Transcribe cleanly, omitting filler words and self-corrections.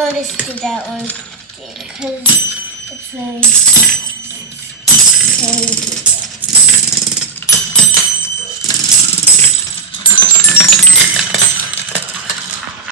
Oh, let's do that one because it's very fast.